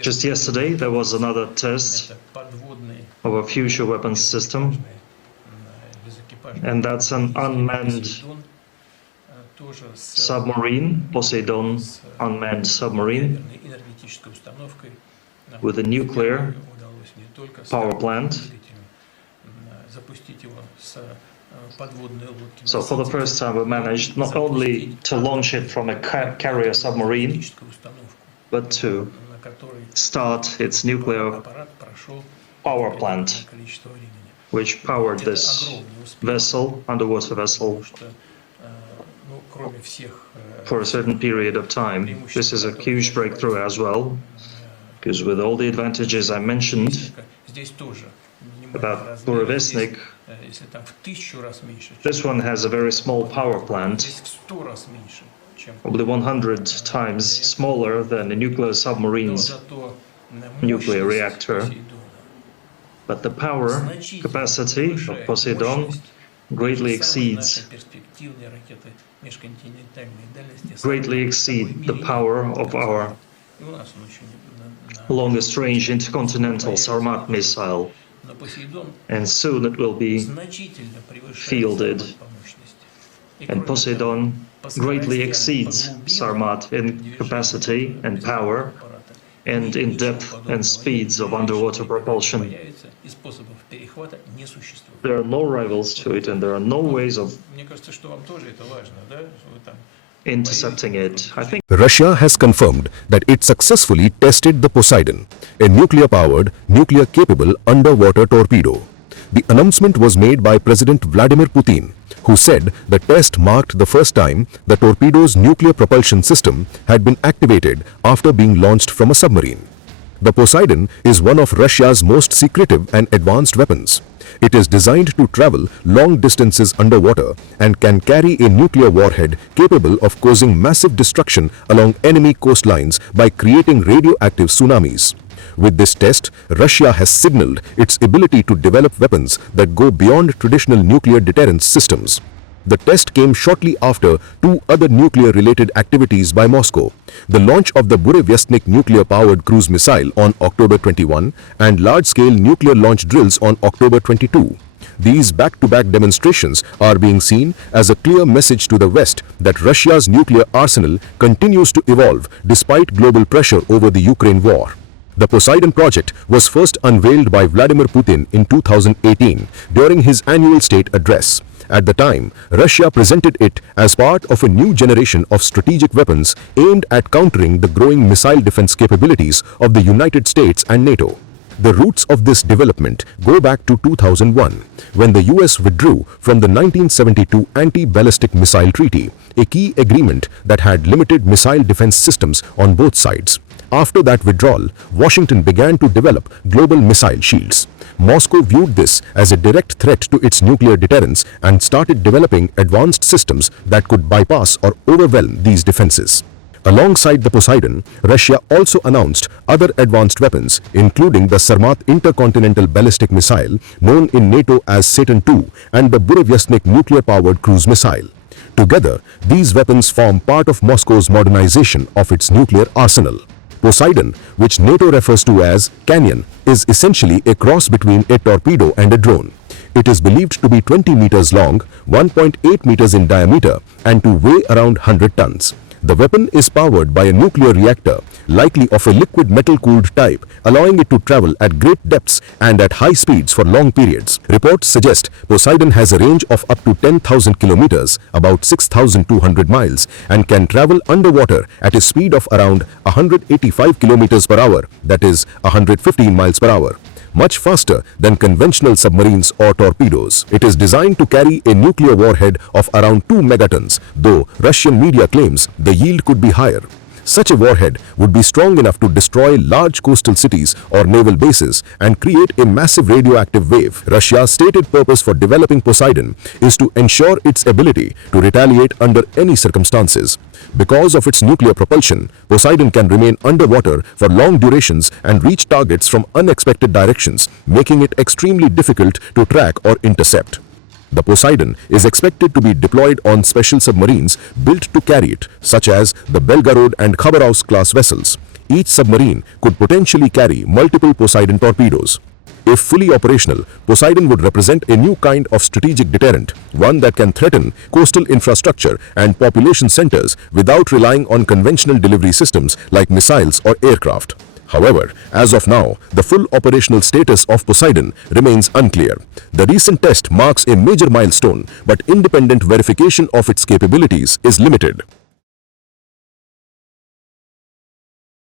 Just yesterday, there was another test of a future weapons system, and that's an unmanned submarine, Poseidon unmanned submarine, with a nuclear power plant. So for the first time, we managed not only to launch it from a carrier submarine, but to start its nuclear power plant, which powered this vessel, underwater vessel, for a certain period of time. This is a huge breakthrough as well, because with all the advantages I mentioned about Burevestnik, this one has a very small power plant, probably 100 times smaller than a nuclear submarine's nuclear reactor. But the power capacity of Poseidon greatly exceeds the power of our longest range intercontinental Sarmat missile, and soon it will be fielded. And Poseidon greatly exceeds Sarmat in capacity and power and in depth and speeds of underwater propulsion. There are no rivals to it, and there are no ways of intercepting it. I think Russia has confirmed that it successfully tested the Poseidon, a nuclear-powered, nuclear-capable underwater torpedo. The announcement was made by President Vladimir Putin, who said the test marked the first time the torpedo's nuclear propulsion system had been activated after being launched from a submarine. The Poseidon is one of Russia's most secretive and advanced weapons. It is designed to travel long distances underwater and can carry a nuclear warhead capable of causing massive destruction along enemy coastlines by creating radioactive tsunamis. With this test, Russia has signaled its ability to develop weapons that go beyond traditional nuclear deterrence systems. The test came shortly after two other nuclear-related activities by Moscow: the launch of the Burevestnik nuclear-powered cruise missile on October 21 and large-scale nuclear launch drills on October 22. These back-to-back demonstrations are being seen as a clear message to the West that Russia's nuclear arsenal continues to evolve despite global pressure over the Ukraine war. The Poseidon project was first unveiled by Vladimir Putin in 2018 during his annual state address. At the time, Russia presented it as part of a new generation of strategic weapons aimed at countering the growing missile defense capabilities of the United States and NATO. The roots of this development go back to 2001, when the US withdrew from the 1972 Anti-Ballistic Missile Treaty, a key agreement that had limited missile defense systems on both sides. After that withdrawal, Washington began to develop global missile shields. Moscow viewed this as a direct threat to its nuclear deterrence and started developing advanced systems that could bypass or overwhelm these defenses. Alongside the Poseidon, Russia also announced other advanced weapons, including the Sarmat intercontinental ballistic missile, known in NATO as Satan II, and the Burevestnik nuclear-powered cruise missile. Together, these weapons form part of Moscow's modernization of its nuclear arsenal. Poseidon, which NATO refers to as Kanyon, is essentially a cross between a torpedo and a drone. It is believed to be 20 meters long, 1.8 meters in diameter, and to weigh around 100 tons. The weapon is powered by a nuclear reactor, likely of a liquid metal-cooled type, allowing it to travel at great depths and at high speeds for long periods. Reports suggest Poseidon has a range of up to 10,000 kilometers, about 6,200 miles, and can travel underwater at a speed of around 185 kilometers per hour, that is 115 miles per hour. Much faster than conventional submarines or torpedoes. It is designed to carry a nuclear warhead of around 2 megatons, though Russian media claims the yield could be higher. Such a warhead would be strong enough to destroy large coastal cities or naval bases and create a massive radioactive wave. Russia's stated purpose for developing Poseidon is to ensure its ability to retaliate under any circumstances. Because of its nuclear propulsion, Poseidon can remain underwater for long durations and reach targets from unexpected directions, making it extremely difficult to track or intercept. The Poseidon is expected to be deployed on special submarines built to carry it, such as the Belgorod and Khabarovsk class vessels. each submarine could potentially carry multiple Poseidon torpedoes. If fully operational, Poseidon would represent a new kind of strategic deterrent, one that can threaten coastal infrastructure and population centers without relying on conventional delivery systems like missiles or aircraft. However, as of now, the full operational status of Poseidon remains unclear. The recent test marks a major milestone, but independent verification of its capabilities is limited.